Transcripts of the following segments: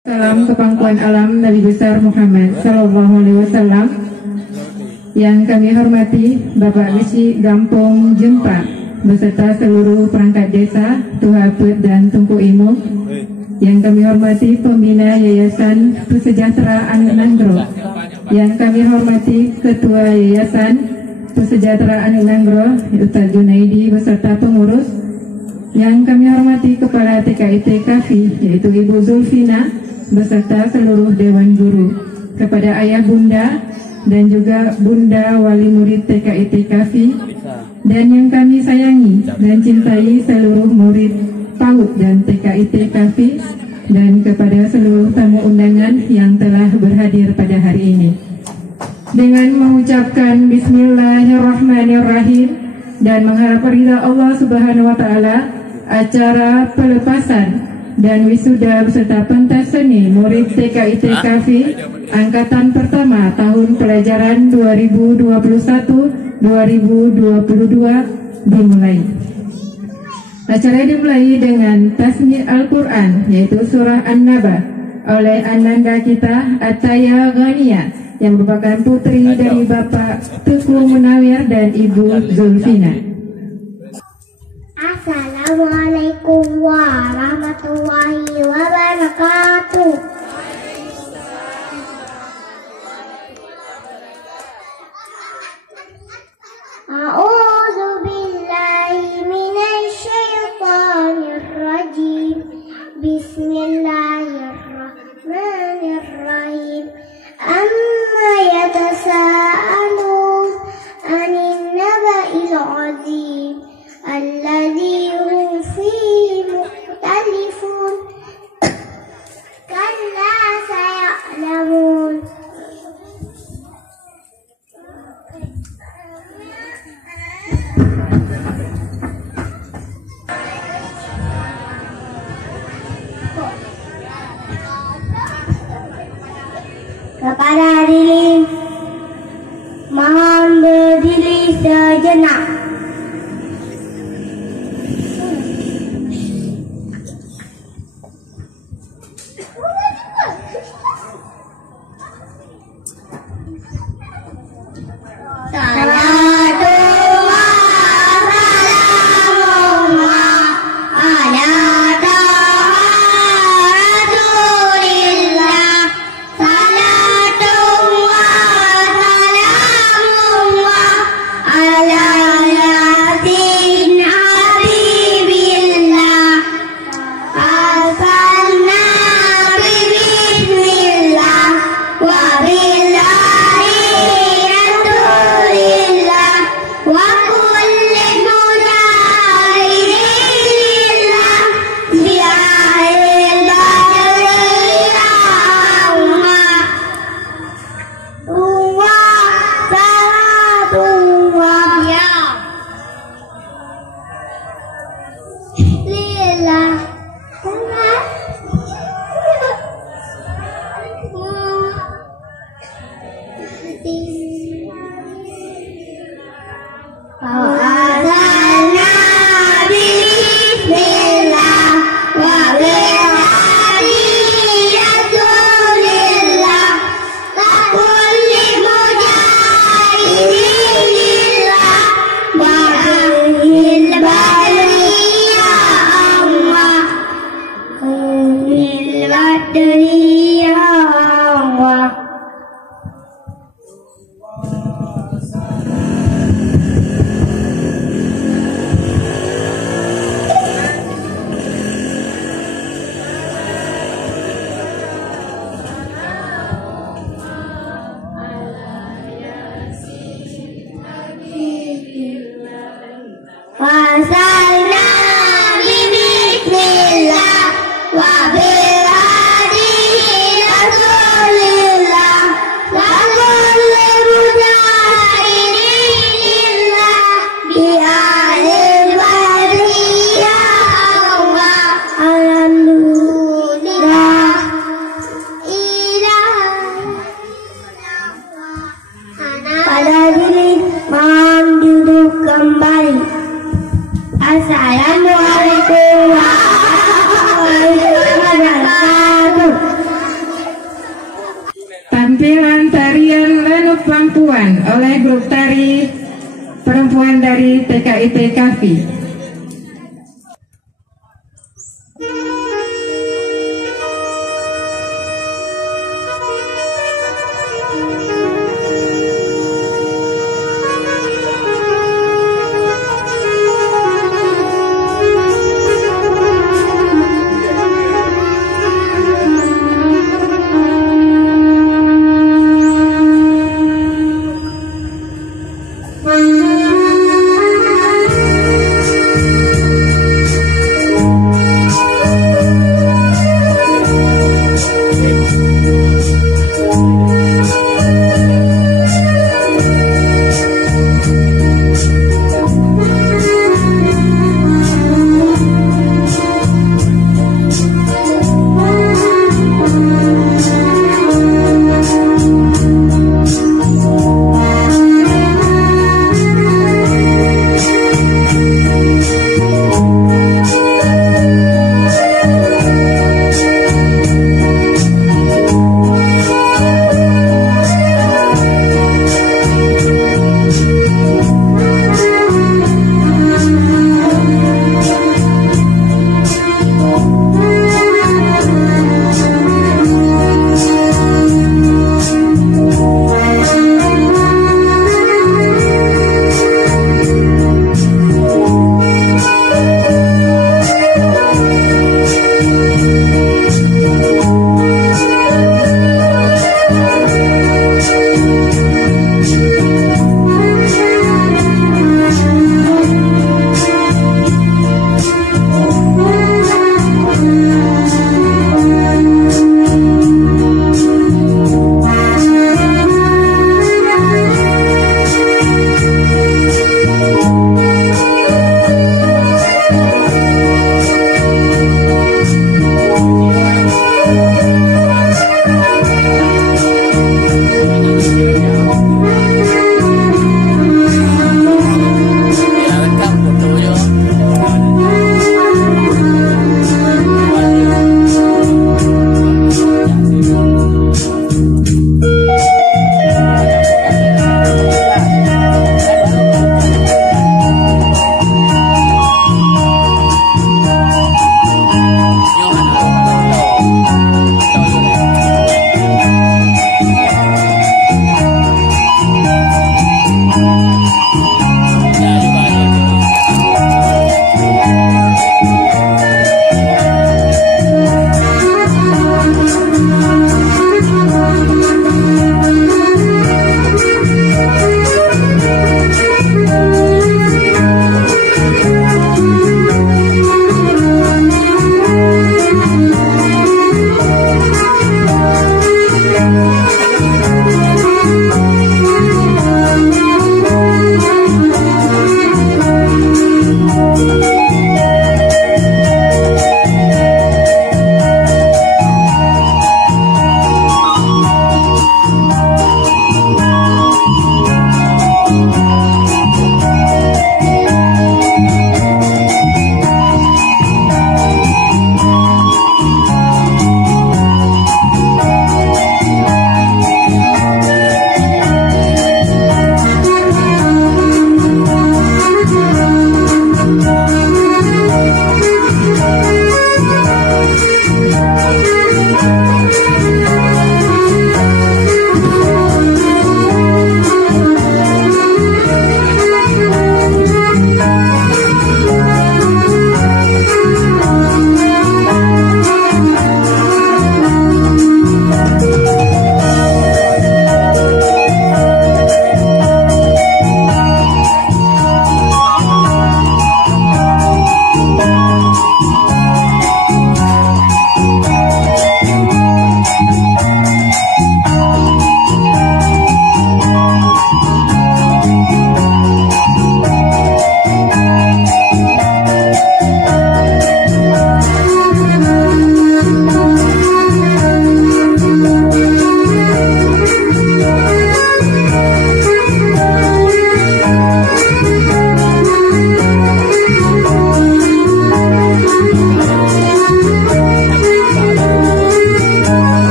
Salam kepangkuan alam Nabi besar Muhammad Sallallahu Alaihi Wasallam. Yang kami hormati Bapak Gisi Gampong Jempa beserta seluruh perangkat desa, Tuhapet dan Tungku Imo. Yang kami hormati pembina Yayasan Persejahteraan Nanggro. Yang kami hormati Ketua Yayasan Persejahteraan Nanggro Ustaz Junaidi beserta pengurus. Yang kami hormati Kepala TKIT Kafi yaitu Ibu Zulfina beserta seluruh Dewan Guru, kepada ayah bunda dan juga bunda wali murid TKIT Kafi, dan yang kami sayangi dan cintai seluruh murid PAUD dan TKIT Kafi, dan kepada seluruh tamu undangan yang telah berhadir pada hari ini. Dengan mengucapkan Bismillahirrahmanirrahim dan mengharap ridha Allah Subhanahu wa Ta'ala, acara pelepasan dan wisuda beserta pentas seni murid TKIT Kafi angkatan pertama tahun pelajaran 2021-2022 dimulai. Acara dimulai dengan tasmi Al-Quran yaitu surah An-Naba oleh ananda kita Ataya Ghania yang merupakan putri dari Bapak Teguh Munawir dan Ibu Zulfina. Assalamualaikum warahmatullahi wabarakatuh. A'udzu billahi minasy syaithanir rajim. Bismillahirrahmanirrahim. Amma yatasaalun 'anil naba'il 'azim alladzi hum fihi mukhtalifun kalla saya'lamun. Kepada hadirin mohon berdiri sejenak. Bismillah wa bil hadi rasulillah Pangkuan oleh grup tari perempuan dari TKIT Kafi.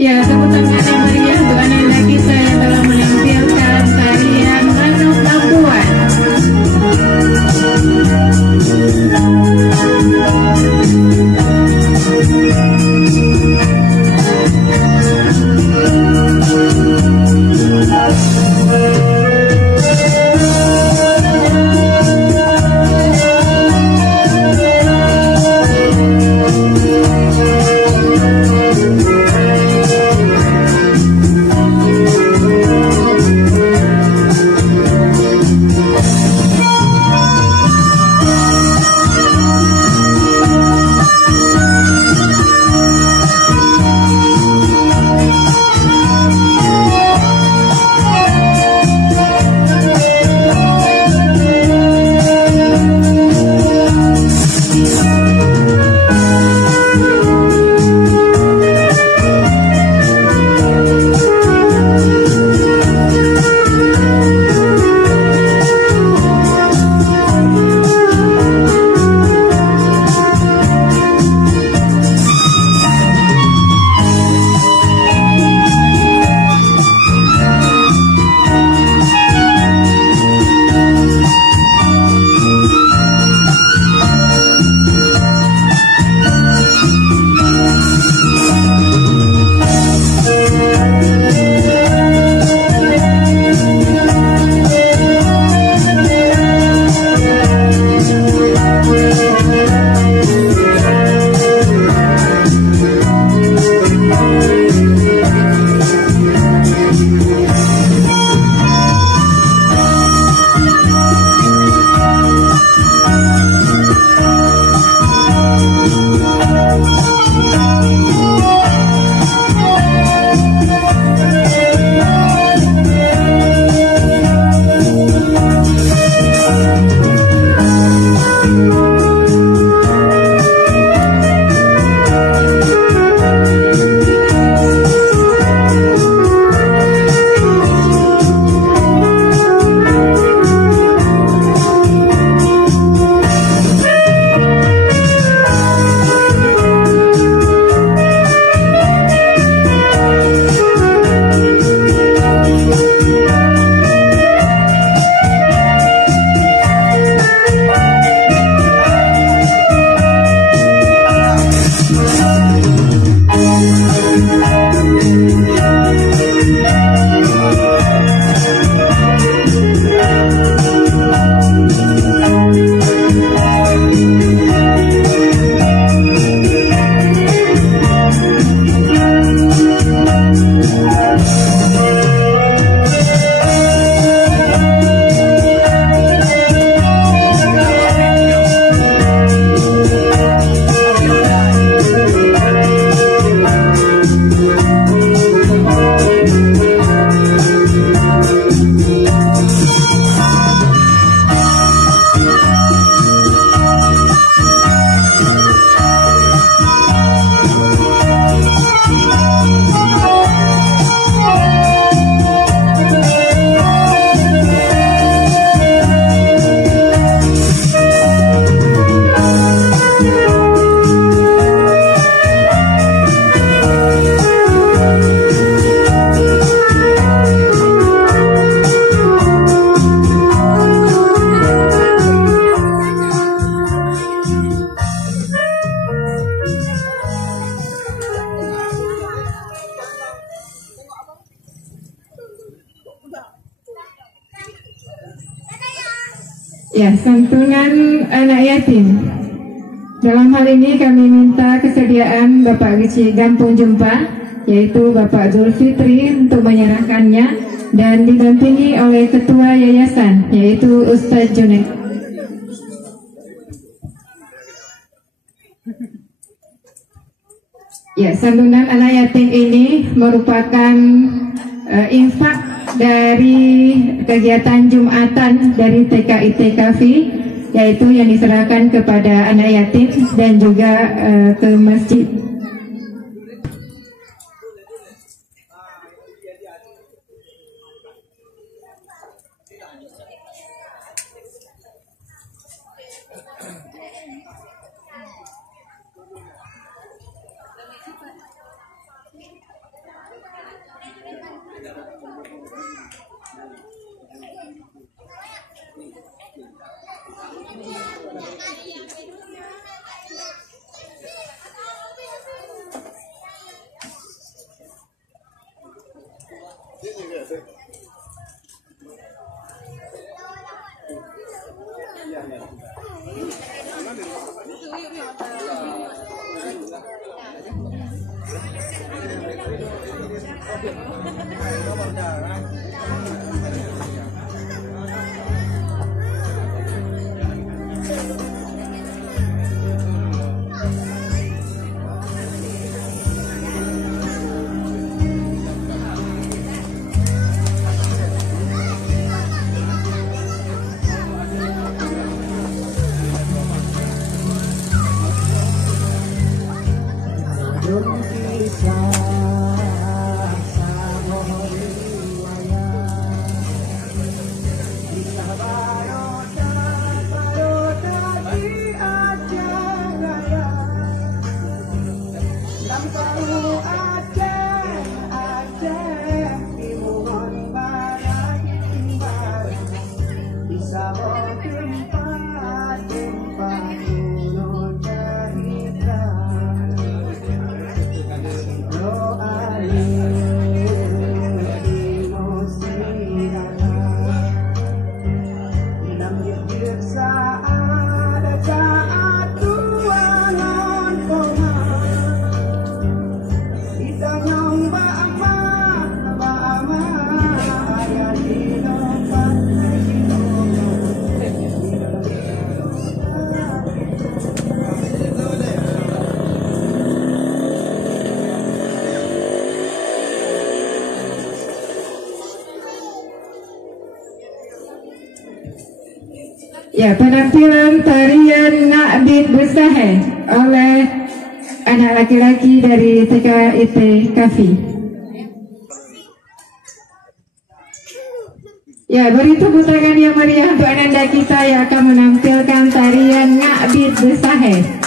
Ya, tepuk tangan yang meriah untuk anak-anak kita yang telah menampilkan tarian Manuk Lampuan. Ya, santunan anak yatim. Dalam hal ini kami minta kesediaan Bapak Gici Gampung Jempa, yaitu Bapak Zulfitri untuk menyerahkannya dan didampingi oleh Ketua Yayasan, yaitu Ustadz Junaid. Ya, santunan anak yatim ini merupakan infak dari kegiatan Jumatan dari TKI TKV, yaitu yang diserahkan kepada anak yatim dan juga ke masjid. Ya, penampilan tarian Ngabid Besahe oleh anak laki-laki dari TKIT Kafi. Ya, beri tepuk tangan yang meriah untuk ananda kita yang akan menampilkan tarian Ngabid Besahe.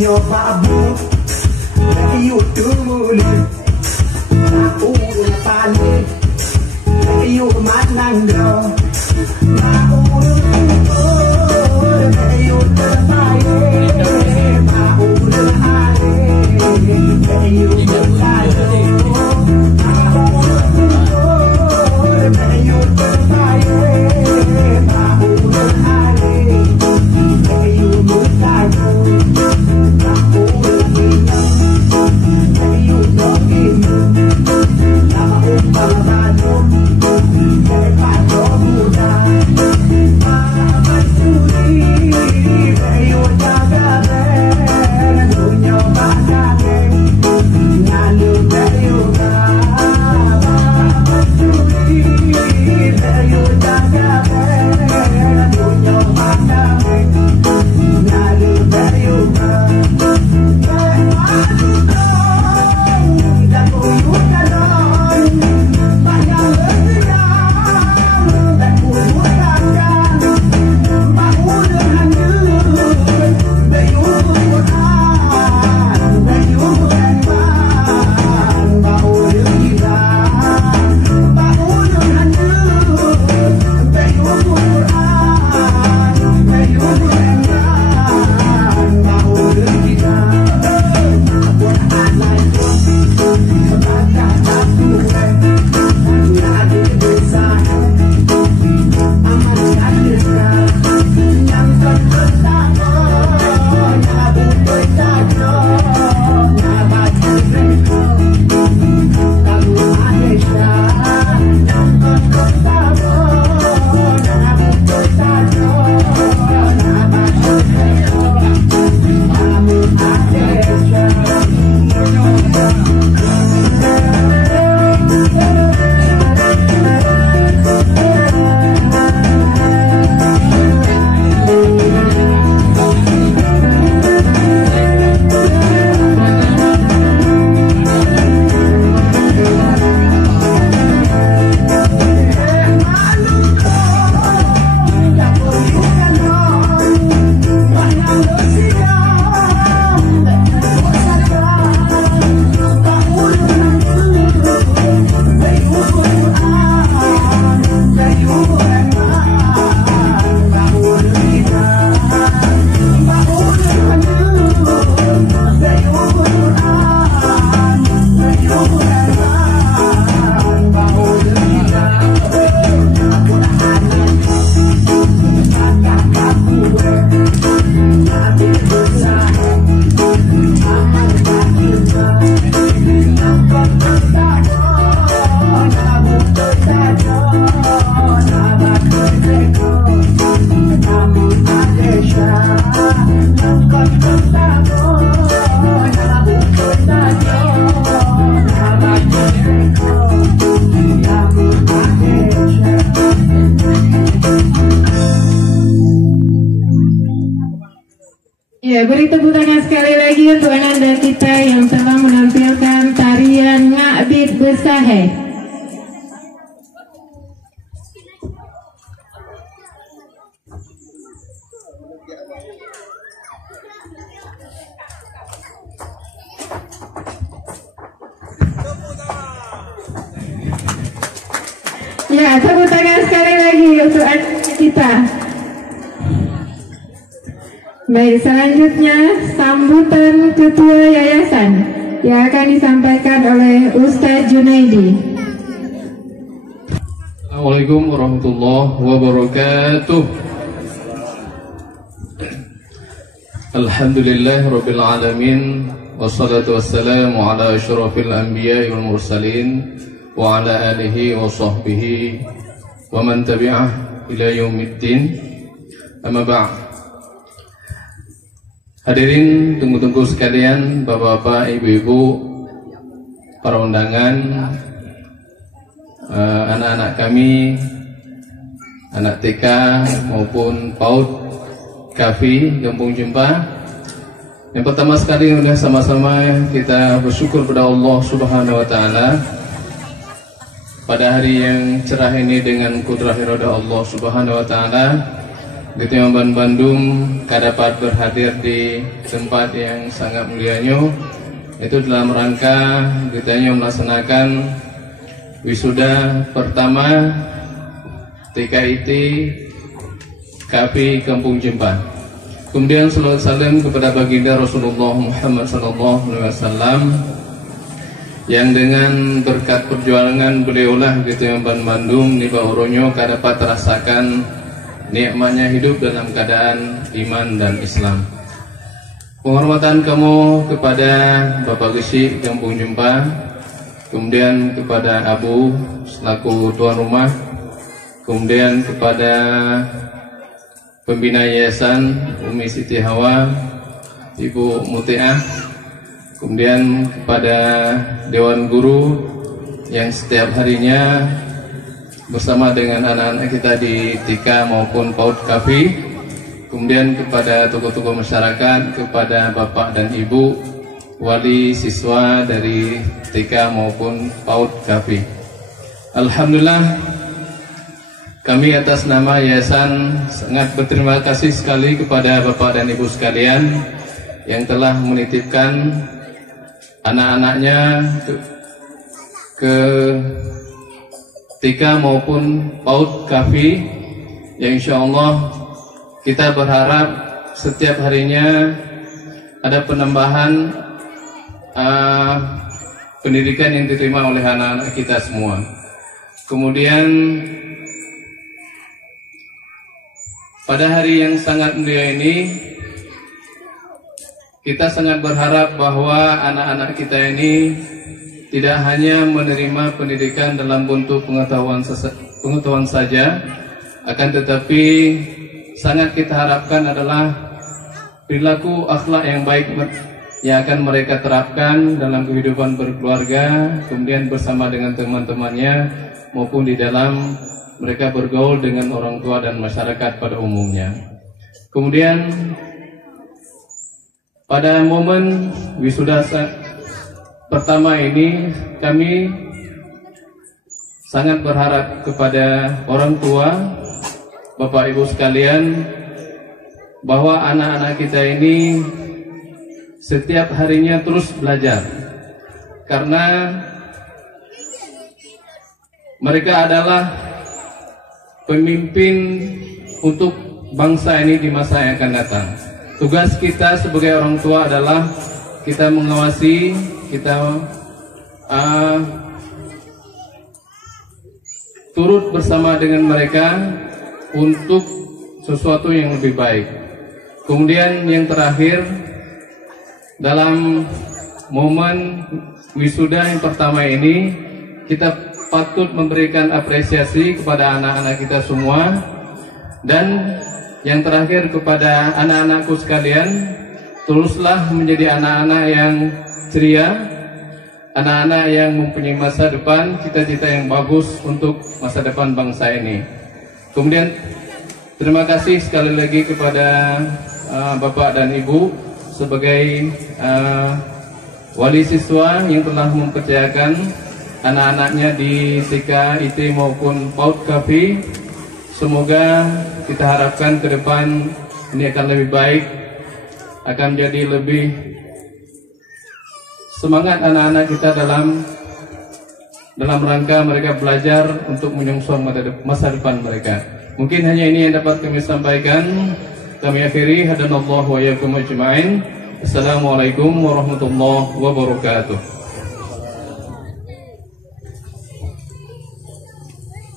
Munyo babu Nakiyo tumuli Naulo na pali Nakiyo matnanggaw Naulo tumuli Nakiyo terpaye Naulo na hali Nakiyo terpaye Naulo tumuli Nakiyo terpaye Naulo na hali Nakiyo terpaye Para Ya, beri tepuk tangan sekali lagi untuk ananda kita yang telah menampilkan tarian Ngabid Besahe. Ya, tepuk tangan sekali lagi untuk ananda kita. Baik, selanjutnya sambutan Ketua Yayasan yang akan disampaikan oleh Ustadz Junaidi. Assalamualaikum warahmatullahi wabarakatuh. Alhamdulillah rabbil alamin, wassalatu wassalamu ala asyrafil anbiya wal mursalin wa ala alihi wa sahbihi wa man tabi'ah ila yaumiddin. Amma ba'd. Hadirin tunggu-tunggu sekalian, bapak-bapak, ibu-ibu, para undangan, anak-anak kami, anak TK maupun PAUD KAFI Kampung Jempa. Yang pertama sekali sudah sama-sama kita bersyukur pada Allah Subhanahu wa Ta'ala pada hari yang cerah ini dengan kudrah iroda Allah Subhanahu wa Ta'ala. Ketimbangan Bandung dapat berhadir di tempat yang sangat mulianya, itu dalam rangka kita melaksanakan wisuda pertama TKIT KAFI Kampung Jempa. Kemudian salawat salam kepada baginda Rasulullah Muhammad SAW yang dengan berkat perjuangan beliaulah Ketimbangan Bandung di Bauronyo dapat terasakan nikmatnya hidup dalam keadaan iman dan Islam. Penghormatan kamu kepada Bapak Gesi Kampung Jempa, kemudian kepada Abu selaku tuan rumah, kemudian kepada pembina yayasan Umi Siti Hawa, Ibu Mutiah, kemudian kepada Dewan Guru yang setiap harinya bersama dengan anak-anak kita di TIKA maupun PAUD KAFI, kemudian kepada tokoh-tokoh masyarakat, kepada bapak dan ibu, wali siswa dari TIKA maupun PAUD KAFI. Alhamdulillah, kami atas nama yayasan sangat berterima kasih sekali kepada bapak dan ibu sekalian yang telah menitipkan anak-anaknya ke TIKA maupun PAUD KAFI, yang insya Allah kita berharap setiap harinya ada penambahan pendidikan yang diterima oleh anak-anak kita semua. Kemudian pada hari yang sangat mulia ini kita sangat berharap bahwa anak-anak kita ini tidak hanya menerima pendidikan dalam bentuk pengetahuan saja, akan tetapi sangat kita harapkan adalah perilaku akhlak yang baik yang akan mereka terapkan dalam kehidupan berkeluarga, kemudian bersama dengan teman-temannya, maupun di dalam mereka bergaul dengan orang tua dan masyarakat pada umumnya. Kemudian pada momen wisuda pertama ini kami sangat berharap kepada orang tua, bapak ibu sekalian, bahwa anak-anak kita ini setiap harinya terus belajar, karena mereka adalah pemimpin untuk bangsa ini di masa yang akan datang. Tugas kita sebagai orang tua adalah kita mengawasi, kita turut bersama dengan mereka untuk sesuatu yang lebih baik. Kemudian yang terakhir, dalam momen wisuda yang pertama ini, kita patut memberikan apresiasi kepada anak-anak kita semua. Dan yang terakhir, kepada anak-anakku sekalian, teruslah menjadi anak-anak yang ceria, anak-anak yang mempunyai masa depan, cita-cita yang bagus untuk masa depan bangsa ini. Kemudian terima kasih sekali lagi kepada Bapak dan Ibu sebagai wali siswa yang telah mempercayakan anak-anaknya di TK, IT maupun PAUD Kafi. Semoga kita harapkan ke depan ini akan lebih baik, akan jadi lebih semangat anak-anak kita dalam rangka mereka belajar untuk menyongsong masa depan mereka. Mungkin hanya ini yang dapat kami sampaikan. Kami akhiri, hadanallahu wa iyyakum ajma'in. Assalamualaikum warahmatullahi wabarakatuh.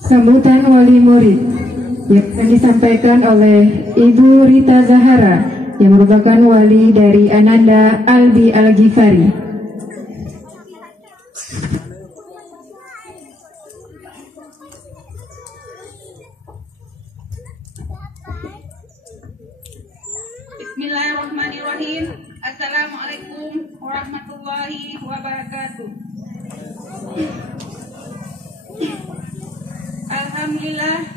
Sambutan wali murid yang akan disampaikan oleh Ibu Rita Zahara yang merupakan wali dari Ananda Albi Al-Ghifari. Bismillahirrahmanirrahim. Assalamualaikum warahmatullahi wabarakatuh. Alhamdulillah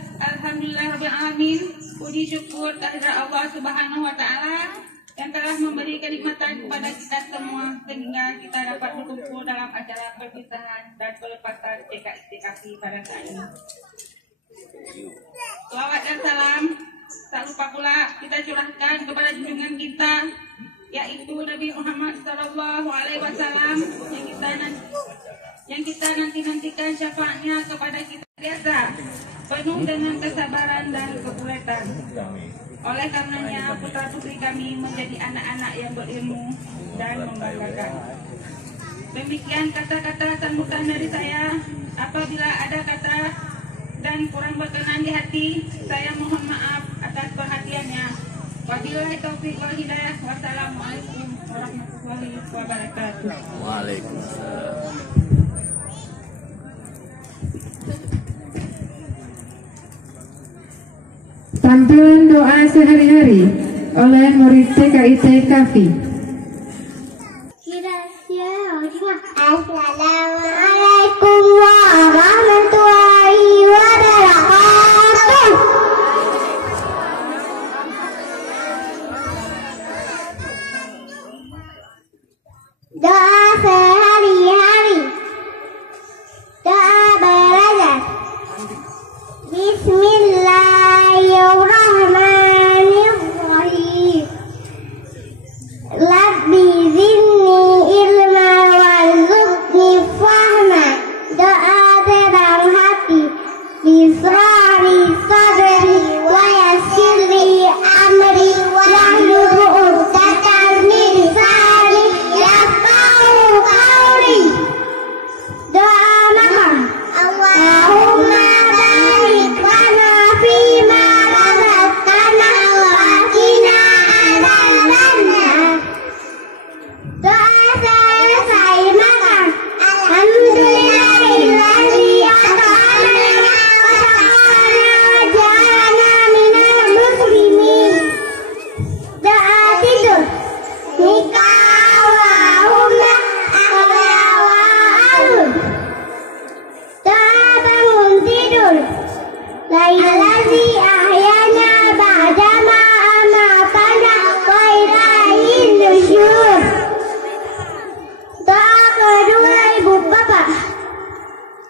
Rabbil Alamin. Puji syukur kehadirat Allah Subhanahu wa Ta'ala yang telah memberi kenikmatan kepada kita semua sehingga kita dapat berkumpul dalam acara perpisahan dan pelepasan TKI pada saat ini. Selawat dan salam tak lupa pula kita curahkan kepada junjungan kita, yaitu Nabi Muhammad SAW yang kita nantikan syafaatnya kepada kita biasa penuh dengan kesabaran dan kekuatan. Oleh karenanya putra putri kami menjadi anak-anak yang berilmu dan membanggakan. Demikian kata-kata sambutan dari saya. Apabila ada kata dan kurang berkenan di hati, saya mohon maaf atas perhatiannya. Wabillahi taufiq wal hidayah. Wassalamualaikum warahmatullahi wabarakatuh. Waalaikumsalam. Tampilan doa sehari-hari oleh murid TKIT Kafi. Assalamualaikum warahmatullahi wabarakatuh. Doa sehari-hari. Doa belajar. Bismillahirrahmanirrahim. Rabbi zidni ilma warzuqni fahma. Doa terang hati. Bisrari sadri wa yassirli amri wahlul 'uqdatam min lisani yafqahu qawli. Doa makam. Allahumma barik lana fima razaqtana wa qina adzabannar. Doa selesai makan. Alhamdulillahilladzi at'amana wa saqana wa ja'alana minal muslimin. Doa tidur. Nikah Allahumma ahla wa ahud. Doa bangun tidur. Lailazi ahyana ba'dama amatana wa ilaihin nusyur. Doa kedua ibu bapak.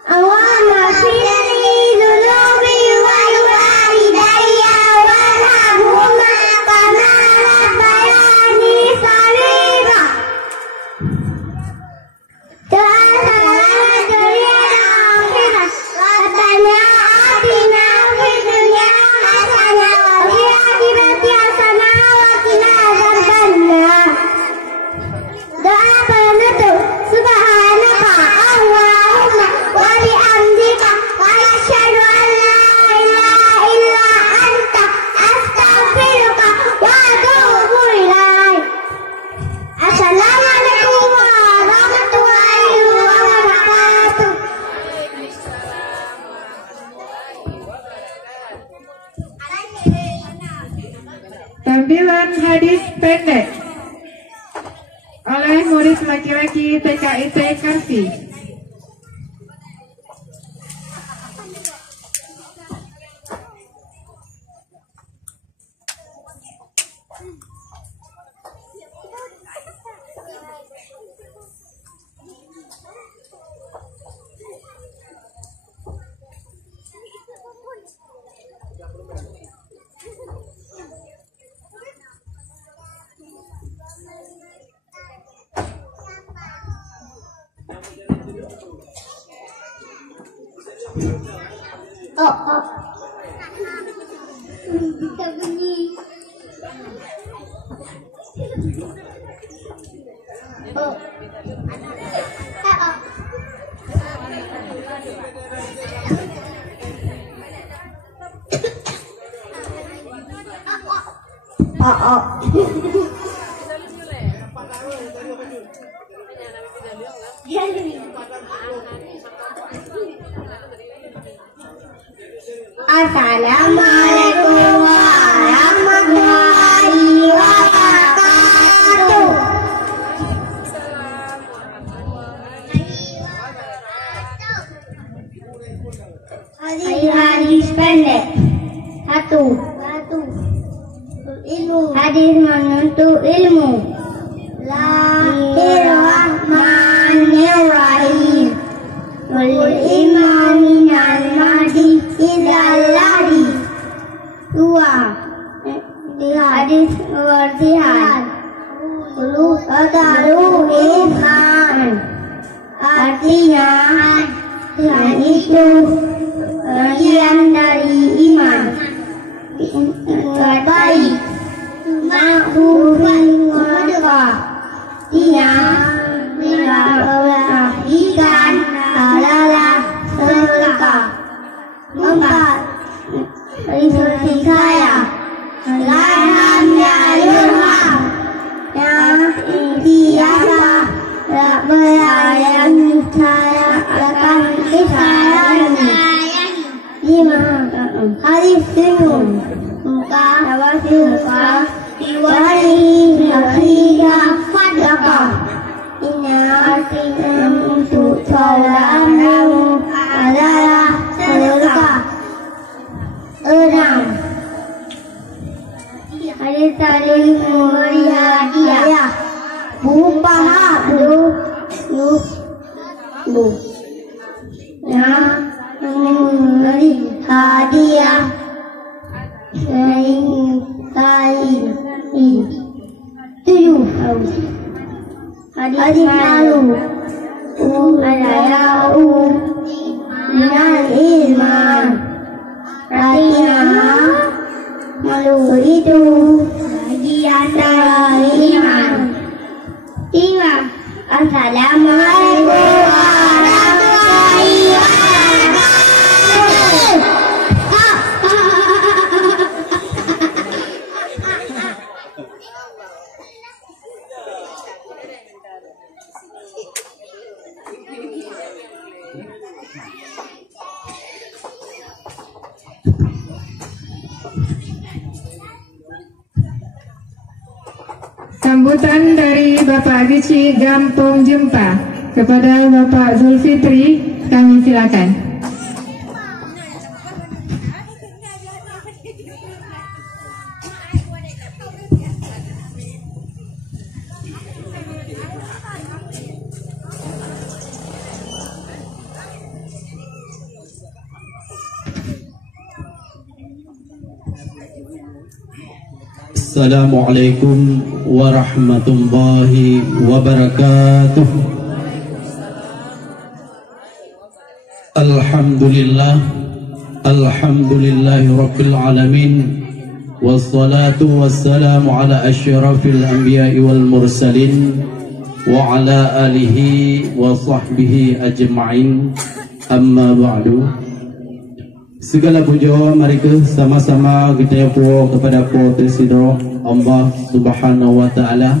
Allahumma firli dzunubi wa walidayya warhamhuma kama rabbayani shaghira. Doa selamat dunia dan akhirat. Rabbana atina fid dunya hasanah wa fil akhirati hasanah wa qina adzabannar. Doa penutup. Subhanaka Allahumma wa bihamdika wa asyhadu an la ilaha illa anta astaghfiruka wa atubu ilaik. Assalamualaikum warahmatullahi wabarakatuh. Tampilan hadis pendek oleh murid laki-laki TKIT Kafi. Kita bunyi. Assalamualaikum warahmatullahi wabarakatuh. Hadis pendek. Satu. Hadis menuntut ilmu. Bismillahirrahmanirrahim. Wal imani minal mahdi ilal lahdi. Dua. Hadis berjihad. Taru iman. Artinya Tuhan itu bagian dari iman. Baik. Ma'rufan wa dia memperhatikan halalah sedekah. Empat. Seperti saya lahannya yurham yang biasa tak melayani saya akan disayangi. Lima. Hadis singgung muka diwali nasihat sedekah. Inna artinya untuk saudaramu adalah sedekah. Enam. Hadis saling memberi hadiah berupa memberi hadiah saling tujuh. Hadis malu al-haya'u minal iman. Artinya malu itu bagian dari iman. Tiga. Assalamualaikum warahmatullahi wabarakatuh. Sambutan dari Bapak Gici Gampong Jempa kepada Bapak Zulfitri, kami silakan. Assalamualaikum warahmatullahi wabarakatuh. Alhamdulillahi rabbil alamin. Wassalatu wassalamu ala asyrafil anbiya'i wal mursalin wa ala alihi wa sahbihi ajma'in. Amma ba'du. Segala puja mereka sama-sama kita puas kepada Presiden Allah Subhanahu wa taala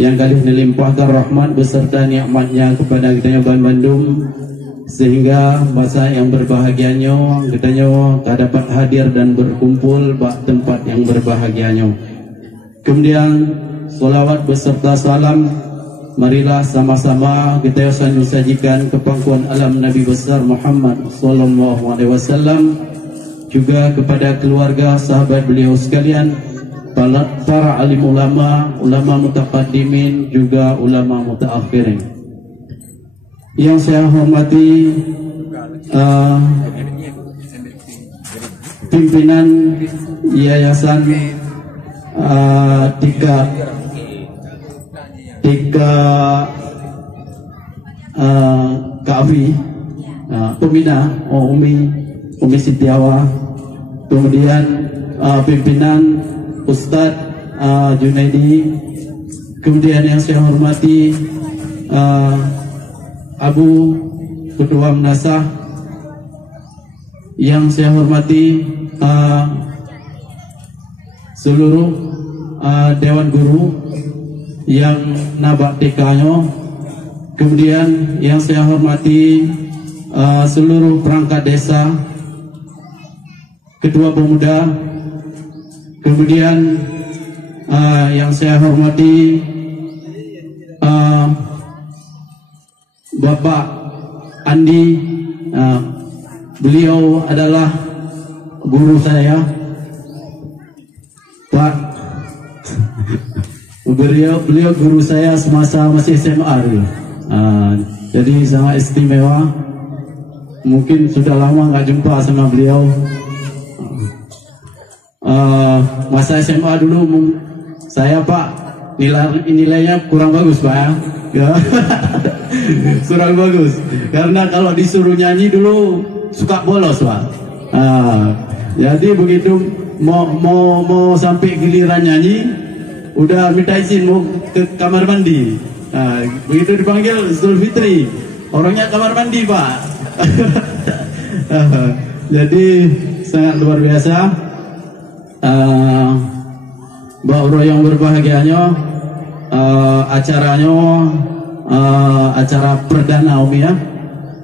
yang kali melimpahkan rahmat beserta nikmatnya kepada kita Bandung sehingga masa yang berbahagianya kita dapat hadir dan berkumpul di tempat yang berbahagianya. Kemudian solawat beserta salam marilah sama-sama kita sajikan kepangkuan alam Nabi besar Muhammad sallallahu alaihi wasallam, juga kepada keluarga sahabat beliau sekalian, para alim ulama, ulama mutaqaddimin, juga ulama mutaakhirin. Yang saya hormati pimpinan Yayasan tiga Kafi, pembina Umi Umi Siti Hawa, kemudian pimpinan Ustadz Junaidi, kemudian yang saya hormati Abu Ketua Menasah, yang saya hormati seluruh Dewan Guru yang nabak TK-nya, kemudian yang saya hormati seluruh perangkat desa, ketua pemuda, kemudian yang saya hormati Bapak Andi, beliau adalah guru saya, Pak. Beliau guru saya semasa masih SMA. Jadi sangat istimewa. Mungkin sudah lama nggak jumpa sama beliau. Masa SMA dulu saya, Pak, nilainya kurang bagus, Pak, ya. Kurang bagus karena kalau disuruh nyanyi dulu suka bolos, Pak. Jadi begitu mau sampai giliran nyanyi udah minta izin mau ke kamar mandi. Begitu dipanggil Zulfitri, orangnya kamar mandi, Pak. Jadi sangat luar biasa. Mbak Uro yang berbahagianya, acaranya acara perdana, Umi, ya,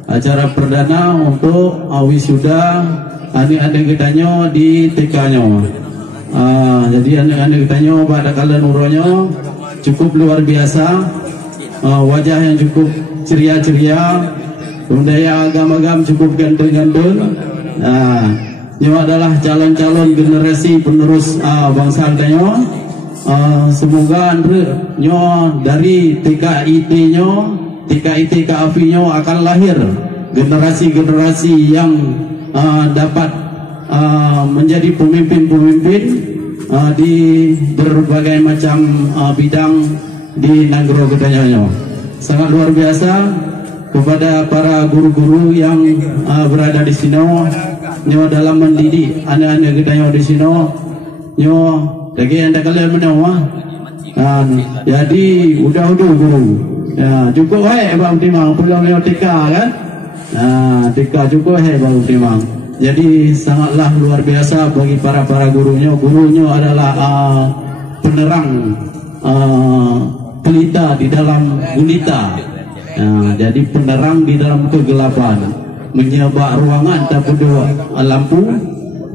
acara perdana untuk wisuda adik-adik kitanya di TK-nya. Jadi adik-adik kitanya pada kalian uronya cukup luar biasa, wajah yang cukup ceria-ceria, budaya agama-agama cukup ganteng-ganteng. Ini adalah calon-calon generasi penerus bangsa kitanya. Semoga nyo dari TKIT-nya, TKIT KAFI-nya akan lahir generasi-generasi yang dapat menjadi pemimpin-pemimpin di berbagai macam bidang di Nanggro Gedanyanya. Sangat luar biasa kepada para guru-guru yang berada di sini, nyo dalam mendidik anak-anak Gedanya di sini, nyo lagi anda kalian menawar. Jadi udah guru. Ya, cukup Bang Timang pulang lewat TK kan? TK cukup Bang Timang. Jadi sangatlah luar biasa bagi para gurunya. Gurunya adalah penerang pelita di dalam gulita. Jadi penerang di dalam kegelapan, menyebak ruangan tanpa dua lampu.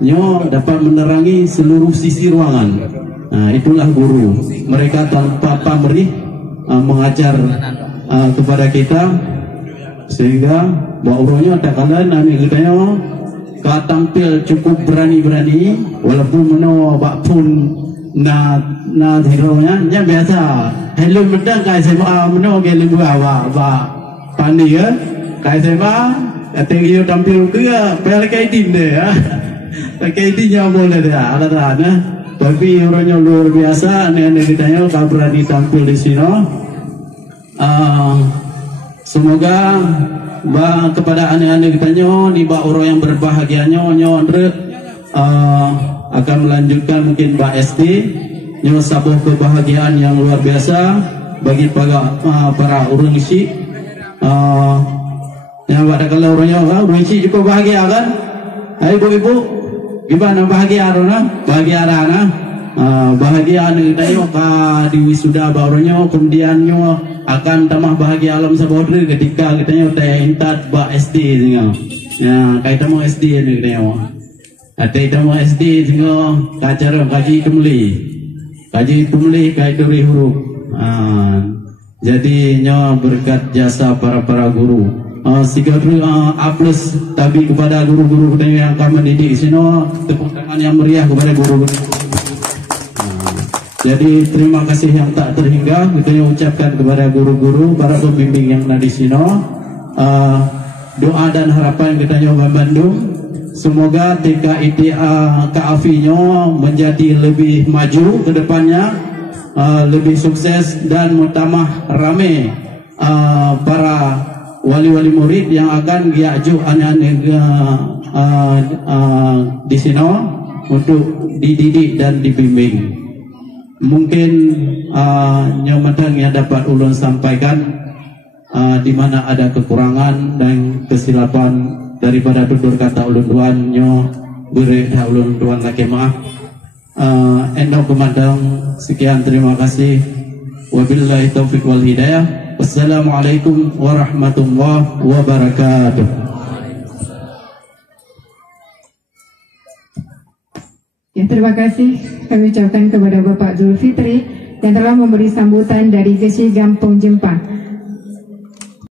Nyo dapat menerangi seluruh sisi ruangan. Itulah guru. Mereka tanpa pamrih mengajar kepada kita, sehingga bauronya tak kalah nami kitanya tampil cukup berani-berani, walaupun meno bak pun na hironya nya biasa. Hello medang kai SMA meno gele buah ba pani ya. Kai SMA atengio tampil ke pel kai tim deh ya. Pakai ini boleh deh, ada tanah. Tapi orangnya luar biasa. Nenek kitanya tak berani tampil di sini. Semoga kepada anak-anak kitanya di orang yang berbahagianya, akan melanjutkan mungkin Mbak SD, sabuh kebahagiaan yang luar biasa bagi para orang isi. Yang pada kalau orangnya orang isi juga bahagia kan? Ayo ibu-ibu, gimana bahagia Arona? Bahagia Arana? Bahagia anu kita di wisuda barunya, kemudian akan tambah bahagia alam sabodri ketika kita intat ba SD singa. Ya, kaita mo SD ni kita kita mo SD singa kacara kaji tumli kai duri huruf. Jadi berkat jasa para guru. Sikapri plus tapi kepada guru-guru yang akan mendidik di sini, tepuk tangan yang meriah kepada guru-guru. Jadi terima kasih yang tak terhingga kita ucapkan kepada guru-guru, para pembimbing yang ada di sini. Doa dan harapan kita nyoba Bandung, semoga TKIT KAFI-nya menjadi lebih maju ke depannya, lebih sukses dan mutamah rame para wali-wali murid yang akan diaju anak-anak di sini untuk dididik dan dibimbing. Mungkin nyomatang yang dapat ulun sampaikan di mana ada kekurangan dan kesilapan daripada tutur kata ulun duan nyo beri ulun duan lagi maaf. Endo kumandang, sekian, terima kasih. Wabillahi taufiq wal hidayah. Wassalamualaikum warahmatullahi wabarakatuh. Ya, terima kasih kami ucapkan kepada Bapak Zulfitri yang telah memberi sambutan dari Gesi Gampong Jempa.